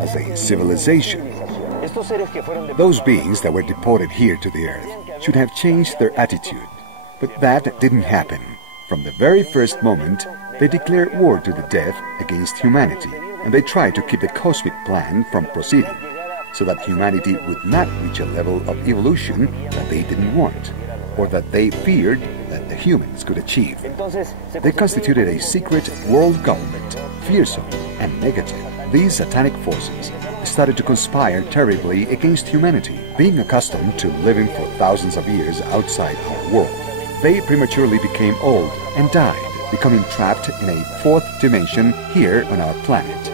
as a civilization. Those beings that were deported here to the Earth should have changed their attitude, but that didn't happen. From the very first moment, they declared war to the death against humanity, and they tried to keep the cosmic plan from proceeding, so that humanity would not reach a level of evolution that they didn't want, or that they feared that the humans could achieve. They constituted a secret world government, fearsome and negative. These satanic forces started to conspire terribly against humanity. Being accustomed to living for thousands of years outside our world, they prematurely became old and died, becoming trapped in a fourth dimension here on our planet.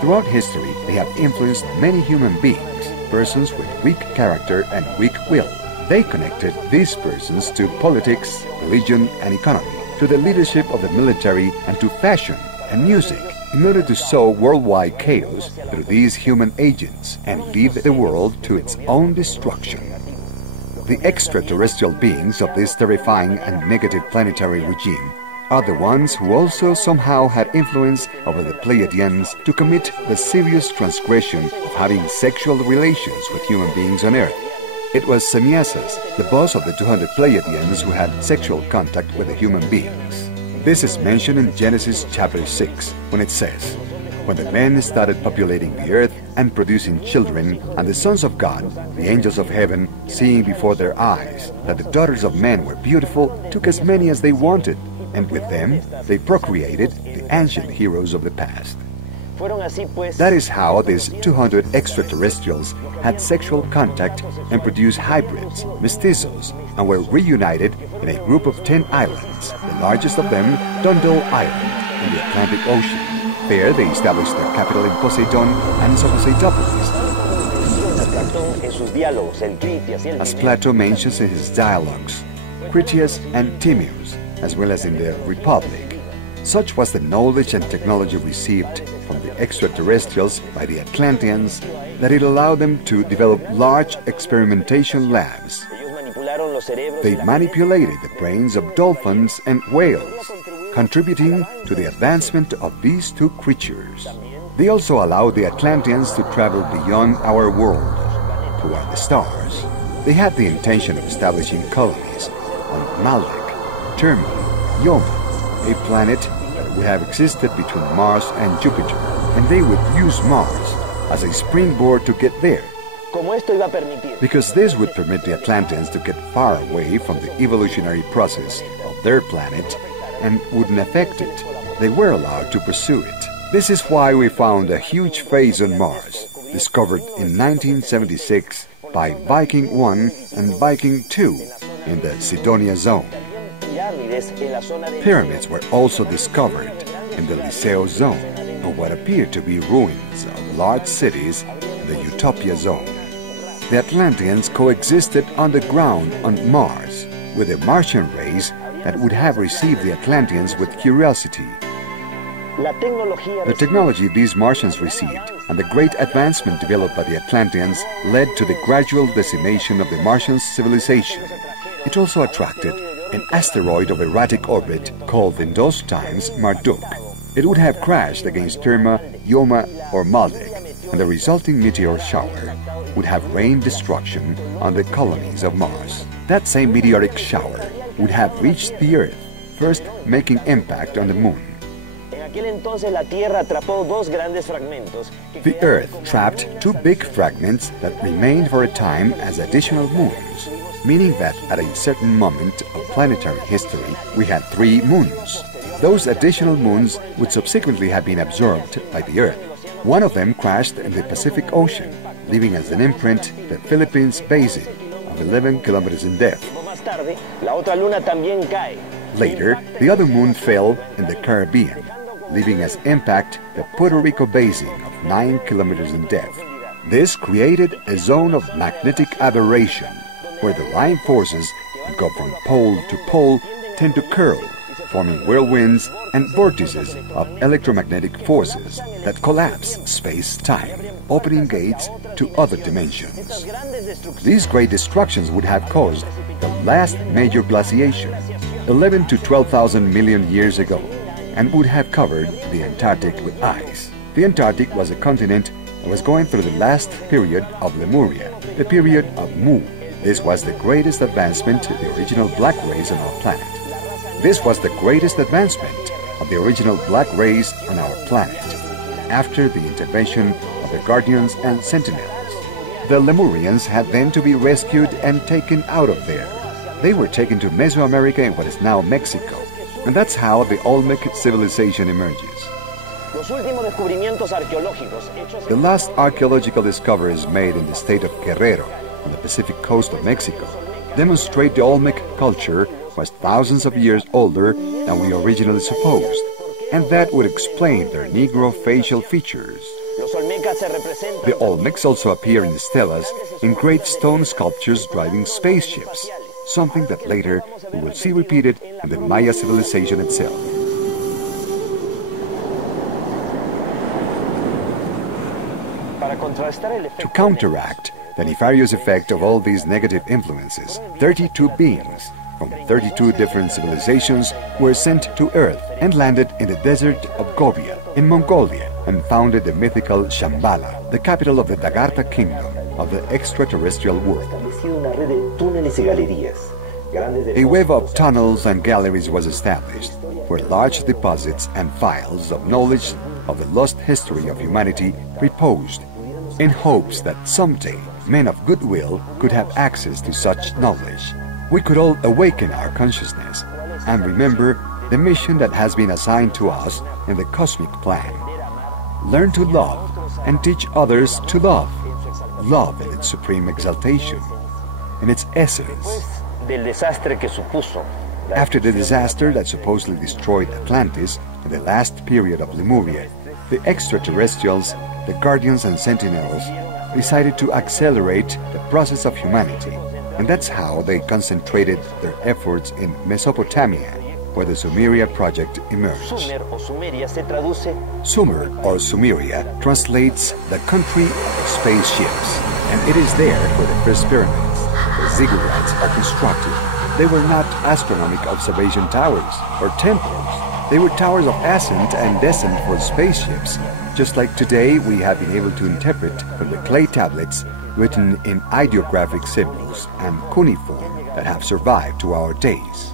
Throughout history, they have influenced many human beings, persons with weak character and weak will. They connected these persons to politics, religion, and economy, to the leadership of the military, and to fashion and music, in order to sow worldwide chaos through these human agents and lead the world to its own destruction. The extraterrestrial beings of this terrifying and negative planetary regime are the ones who also somehow had influence over the Pleiadians to commit the serious transgression of having sexual relations with human beings on Earth. It was Semyasis, the boss of the 200 Pleiadians, who had sexual contact with the human beings. This is mentioned in Genesis chapter 6, when it says, "When the men started populating the earth and producing children, and the sons of God, the angels of heaven, seeing before their eyes that the daughters of men were beautiful, took as many as they wanted, and with them they procreated the ancient heroes of the past." That is how these 200 extraterrestrials had sexual contact and produced hybrids, mestizos, and were reunited in a group of 10 islands, the largest of them, Dundle Island, in the Atlantic Ocean. There they established their capital in Poseidon and Poseidopolis. As Plato mentions in his dialogues, Critias and Timaeus, as well as in the Republic. Such was the knowledge and technology received from the extraterrestrials by the Atlanteans that it allowed them to develop large experimentation labs. They manipulated the brains of dolphins and whales, contributing to the advancement of these two creatures. They also allowed the Atlanteans to travel beyond our world, toward the stars. They had the intention of establishing colonies on Malek, Terma, Yoma, a planet that would have existed between Mars and Jupiter, and they would use Mars as a springboard to get there, because this would permit the Atlanteans to get far away from the evolutionary process of their planet and wouldn't affect it. They were allowed to pursue it. This is why we found a huge phase on Mars, discovered in 1976 by Viking 1 and Viking 2 in the Sidonia zone. Pyramids were also discovered in the Liceo zone, of what appeared to be ruins of large cities in the Utopia zone. The Atlanteans coexisted on the ground on Mars with a Martian race that would have received the Atlanteans with curiosity. The technology these Martians received and the great advancement developed by the Atlanteans led to the gradual decimation of the Martian civilization. It also attracted an asteroid of erratic orbit called in those times Marduk. It would have crashed against Terma, Yoma, or Malek, and the resulting meteor shower would have rained destruction on the colonies of Mars. That same meteoric shower would have reached the Earth, first making impact on the Moon. The Earth trapped two big fragments that remained for a time as additional moons, meaning that at a certain moment of planetary history we had 3 moons. Those additional moons would subsequently have been absorbed by the Earth. One of them crashed in the Pacific Ocean, leaving as an imprint the Philippines basin of 11 kilometers in depth. Later, the other moon fell in the Caribbean, leaving as impact the Puerto Rico basin of 9 kilometers in depth. This created a zone of magnetic aberration, where the line forces that go from pole to pole tend to curl, forming whirlwinds and vortices of electromagnetic forces that collapse space-time, opening gates to other dimensions. These great destructions would have caused the last major glaciation, 11 to 12,000 million years ago, and would have covered the Antarctic with ice. The Antarctic was a continent and was going through the last period of Lemuria, the period of Mu. This was the greatest advancement to the original black race on our planet. This was the greatest advancement of the original black race on our planet, after the intervention of the Guardians and Sentinels. The Lemurians had then to be rescued and taken out of there. They were taken to Mesoamerica in what is now Mexico, and that's how the Olmec civilization emerges. The last archaeological discoveries made in the state of Guerrero, on the Pacific coast of Mexico, demonstrate the Olmec culture was thousands of years older than we originally supposed, and that would explain their Negro facial features. The Olmecs also appear in stelas in great stone sculptures driving spaceships, something that later we will see repeated in the Maya civilization itself. To counteract the nefarious effect of all these negative influences, 32 beings from 32 different civilizations were sent to Earth and landed in the desert of Gobi in Mongolia and founded the mythical Shambhala, the capital of the Dagartha kingdom of the extraterrestrial world. A web of tunnels and galleries was established, where large deposits and files of knowledge of the lost history of humanity reposed, in hopes that someday men of goodwill could have access to such knowledge. We could all awaken our consciousness and remember the mission that has been assigned to us in the cosmic plan. Learn to love and teach others to love. Love in its supreme exaltation, in its essence. After the disaster that supposedly destroyed Atlantis in the last period of Lemuria, the extraterrestrials, the Guardians and Sentinels, decided to accelerate the process of humanity, and that's how they concentrated their efforts in Mesopotamia, where the Sumeria project emerged. Sumer, or Sumeria, translates the country of the spaceships, and it is there where the first pyramids, the ziggurats, are constructed. They were not astronomical observation towers or temples. They were towers of ascent and descent for spaceships, just like today we have been able to interpret from the clay tablets written in ideographic symbols and cuneiform that have survived to our days.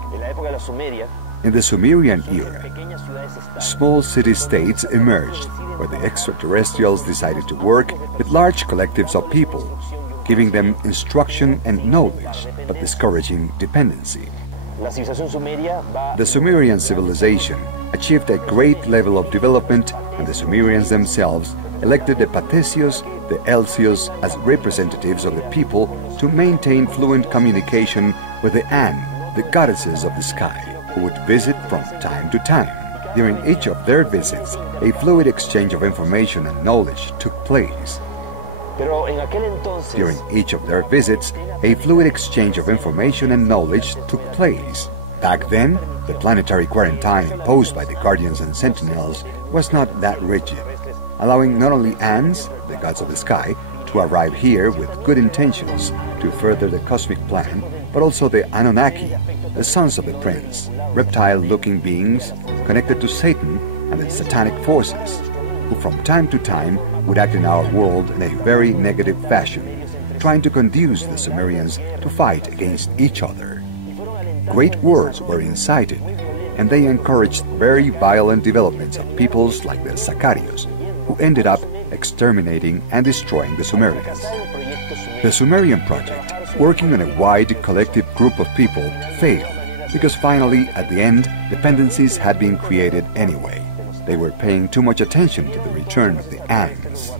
In the Sumerian era, small city-states emerged where the extraterrestrials decided to work with large collectives of people, giving them instruction and knowledge, but discouraging dependency. The Sumerian civilization achieved a great level of development, and the Sumerians themselves elected the Patesios, the Elsios as representatives of the people to maintain fluent communication with the An, the goddesses of the sky, who would visit from time to time. During each of their visits, a fluid exchange of information and knowledge took place. During each of their visits, a fluid exchange of information and knowledge took place. Back then, the planetary quarantine imposed by the Guardians and Sentinels was not that rigid, allowing not only Ans, the gods of the sky, to arrive here with good intentions to further the cosmic plan, but also the Anunnaki, the sons of the prince, reptile-looking beings connected to Satan and the satanic forces, who from time to time would act in our world in a very negative fashion, trying to conduce the Sumerians to fight against each other. Great wars were incited, and they encouraged very violent developments of peoples like the Sacarios, who ended up exterminating and destroying the Sumerians. The Sumerian project, working on a wide collective group of people, failed, because finally, at the end, dependencies had been created anyway. They were paying too much attention to the return of the Ans.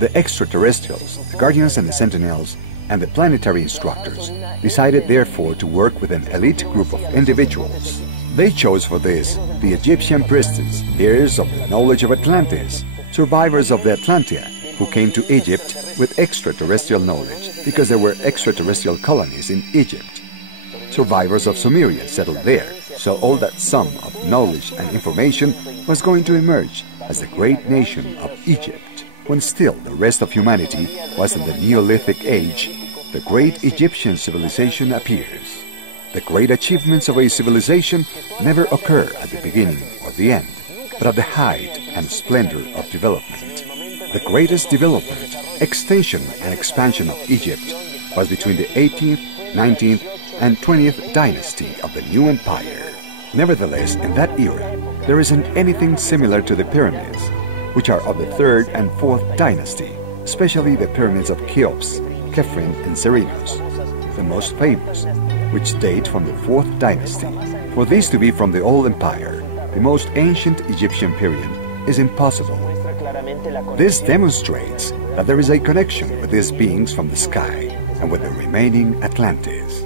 The extraterrestrials, the Guardians and the Sentinels, and the planetary instructors decided therefore to work with an elite group of individuals. They chose for this the Egyptian priestess, heirs of the knowledge of Atlantis, survivors of the Atlantia, who came to Egypt with extraterrestrial knowledge because there were extraterrestrial colonies in Egypt. Survivors of Sumeria settled there, so all that sum of knowledge and information was going to emerge as the great nation of Egypt. When still the rest of humanity was in the Neolithic age, the great Egyptian civilization appears. The great achievements of a civilization never occur at the beginning or the end, but at the height and splendor of development. The greatest development, extension and expansion of Egypt was between the 18th, 19th and 20th dynasty of the new empire. Nevertheless, in that era, there isn't anything similar to the pyramids, which are of the 3rd and 4th dynasty, especially the pyramids of Cheops, Khephren and Serenos, the most famous, which date from the 4th dynasty. For these to be from the old empire, the most ancient Egyptian period, is impossible. This demonstrates that there is a connection with these beings from the sky and with the remaining Atlantis.